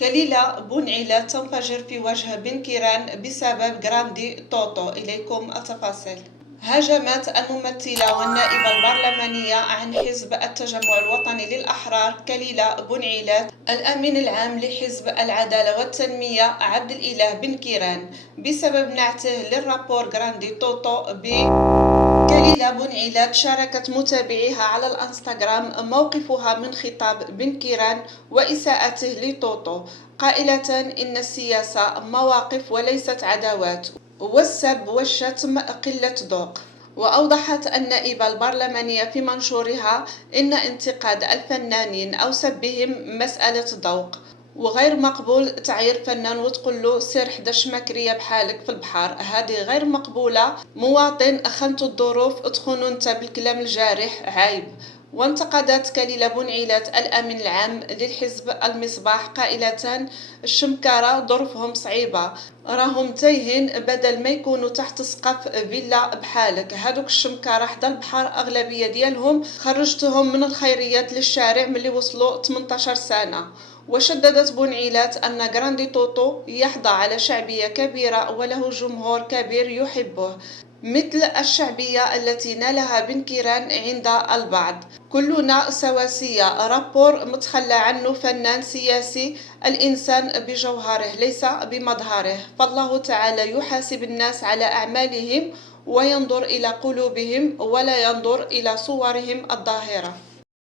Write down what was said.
كليلة بونعلة تنفجر في وجه بن كيران بسبب جراندي توتو. إليكم التفاصيل. هاجمت الممثلة والنائبة البرلمانية عن حزب التجمع الوطني للأحرار كليلة بونعلة الأمين العام لحزب العدالة والتنمية عبد الإله بن كيران بسبب نعته للرابور جراندي توتو كليلة بونعلات شاركت متابعيها على الانستغرام موقفها من خطاب بن كيران وإساءته لتوتو، قائلة إن السياسة مواقف وليست عداوات، والسب والشتم قلة ذوق. وأوضحت النائبة البرلمانية في منشورها إن انتقاد الفنانين أو سبهم مسألة ذوق، وغير مقبول تعير فنان وتقول له سير حدا شماكريه بحالك في البحر، هذه غير مقبوله. مواطن خنت الظروف تخونو انت بالكلام الجارح، عيب. وانتقدت كليلة بونعلات الأمين العام للحزب المصباح قائلة الشمكارة ظروفهم صعيبة، راهم تايهين بدل ما يكونوا تحت سقف فيلا بحالك. هادوك الشمكارة حدا البحر أغلبية ديالهم خرجتهم من الخيريات للشارع ملي وصلوا 18 سنة. وشددت بونعلات أن جراندي توتو يحظى على شعبية كبيرة وله جمهور كبير يحبه، مثل الشعبية التي نالها بن كيران عند البعض. كلنا سواسية، رابور متخلى عنه فنان سياسي، الإنسان بجوهره ليس بمظهره، فالله تعالى يحاسب الناس على أعمالهم وينظر إلى قلوبهم ولا ينظر إلى صورهم الظاهرة.